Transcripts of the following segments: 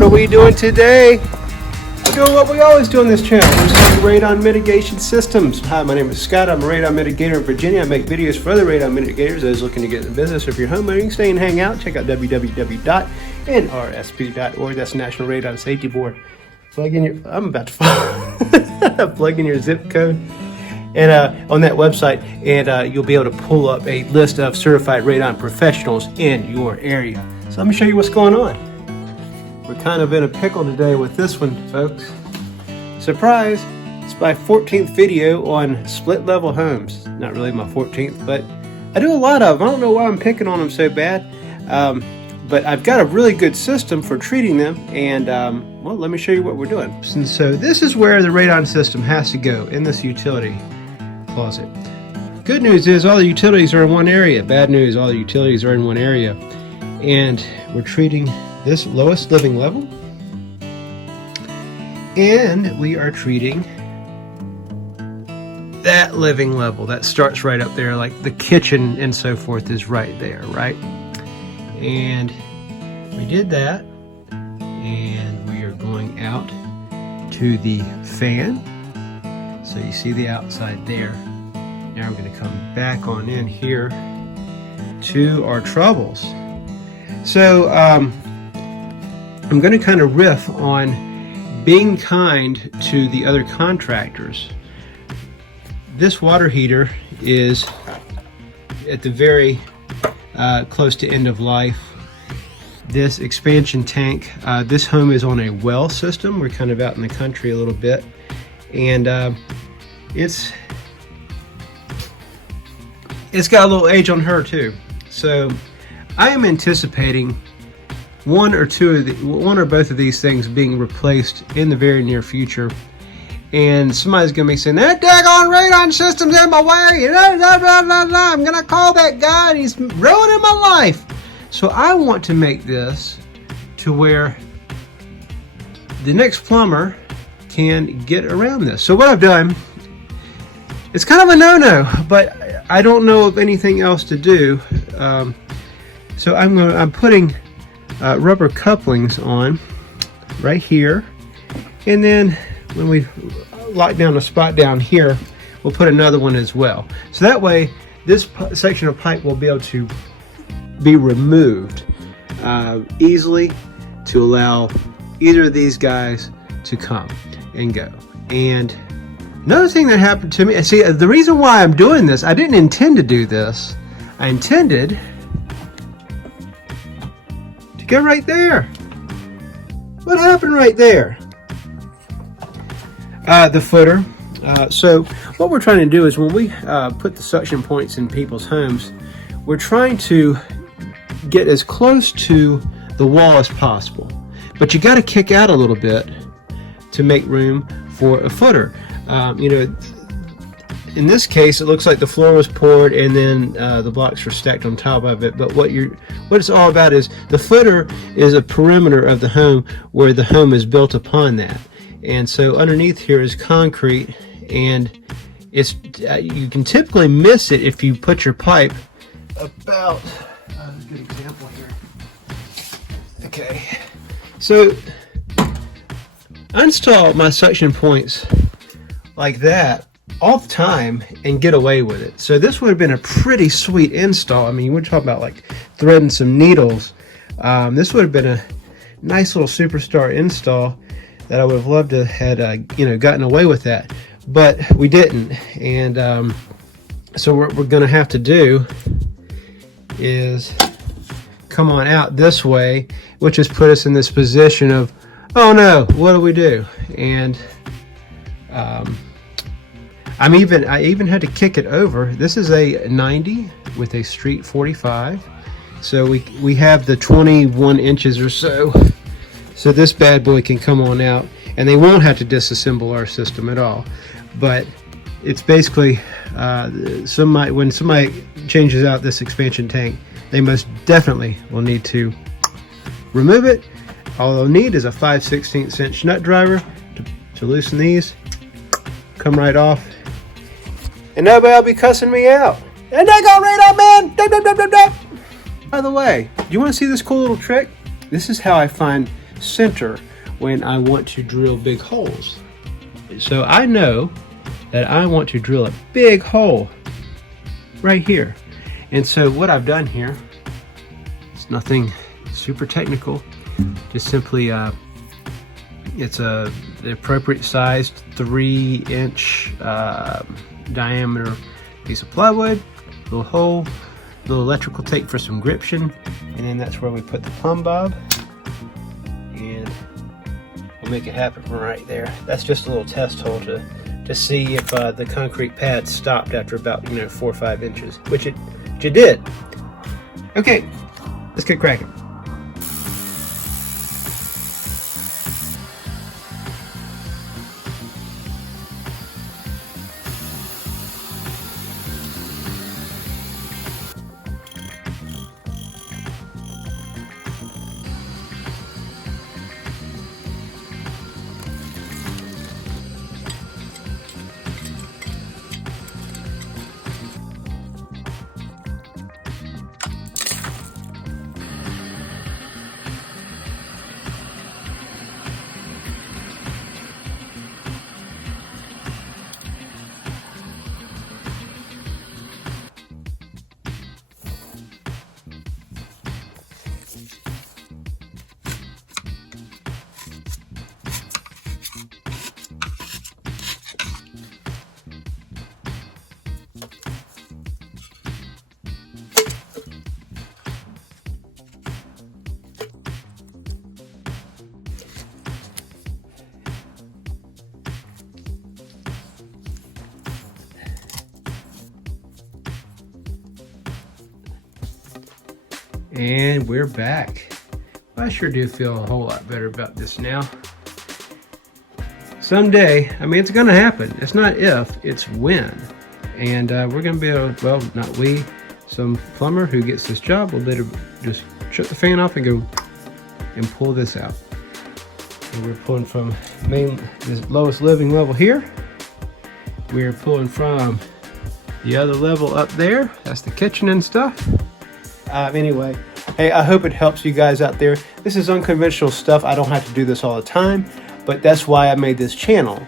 What are we doing today? We're doing what we always do on this channel. We're studying radon mitigation systems. Hi, my name is Scott. I'm a radon mitigator in Virginia. I make videos for other radon mitigators, those looking to get in the business. Or if you're a homeowner, you can stay and hang out. Check out www.nrsp.org. That's National Radon Safety Board. Plug in your, I'm about to fall. Plug in your zip code and on that website, and you'll be able to pull up a list of certified radon professionals in your area. So let me show you what's going on. We're kind of in a pickle today with this one, folks. Surprise! It's my 14th video on split level homes. Not really my 14th, but I do a lot of them. I don't know why I'm picking on them so bad, but I've got a really good system for treating them, and well, let me show you what we're doing. And so this is where the radon system has to go, in this utility closet. Good news is all the utilities are in one area. Bad news, all the utilities are in one area, and we're treating this lowest living level, and we are treating that living level that starts right up there, like the kitchen and so forth is right there, right? And we did that, and we are going out to the fan. So you see the outside there. Now I'm going to come back on in here to our troubles. So I'm going to kind of riff on being kind to the other contractors. This water heater is at the very close to end of life. This expansion tank, this home is on a well system. We're kind of out in the country a little bit, and it's got a little age on her too. So I am anticipating one or both of these things being replaced in the very near future, and somebody's gonna be saying that daggone radon system's in my way, I'm gonna call that guy and he's ruining my life. So I want to make this to where the next plumber can get around this. So what I've done, it's kind of a no-no, but I don't know of anything else to do. So I'm putting rubber couplings on right here, and then when we lock down a spot down here, we'll put another one as well. So that way this section of pipe will be able to be removed easily to allow either of these guys to come and go. And another thing that happened to me, see, the reason why I'm doing this, I didn't intend to do this. I intended to go right there. What happened right there? The footer. So what we're trying to do is when we put the suction points in people's homes, we're trying to get as close to the wall as possible. But you got to kick out a little bit to make room for a footer. You know, in this case, it looks like the floor was poured and then the blocks were stacked on top of it. But what it's all about is the footer is a perimeter of the home where the home is built upon that. And so underneath here is concrete, and it's you can typically miss it if you put your pipe about. A good example here. Okay, so I install my suction points like that all the time and get away with it. So this would have been a pretty sweet install. I mean, we're talking about like threading some needles. This would have been a nice little superstar install that I would have loved to had gotten away with that, but we didn't. And so what we're going to have to do is come on out this way, which has put us in this position of, oh no, what do we do? And I even had to kick it over. This is a 90 with a street 45, so we have the 21 inches or so. So this bad boy can come on out, and they won't have to disassemble our system at all. But it's basically when somebody changes out this expansion tank, they most definitely will need to remove it. All they'll need is a 5/16 inch nut driver to loosen these, come right off, and nobody will be cussing me out. And they go right up, man! By the way, do you want to see this cool little trick? This is how I find center when I want to drill big holes. So I know that I want to drill a big hole right here. And so what I've done here, it's nothing super technical, just simply it's the appropriate sized 3-inch diameter piece of plywood, little hole, little electrical tape for some gription, and then that's where we put the plumb bob, and we'll make it happen from right there. That's just a little test hole to see if the concrete pad stopped after about 4 or 5 inches, which it did. Okay, let's get cracking. And we're back. I sure do feel a whole lot better about this now. Someday, I mean, it's gonna happen. It's not if, it's when. And we're gonna be able, well, not we, some plumber who gets this job will later just shut the fan off and go and pull this out. And we're pulling from the lowest living level here. We're pulling from the other level up there. That's the kitchen and stuff. Anyway, hey, I hope it helps you guys out there. This is unconventional stuff. I don't have to do this all the time, but that's why I made this channel.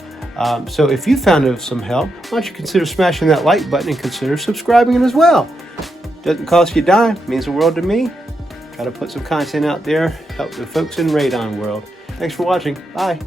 So if you found it of some help, why don't you consider smashing that like button and consider subscribing as well. Doesn't cost you a dime, means the world to me. Try to put some content out there, help the folks in Radon world. Thanks for watching. Bye.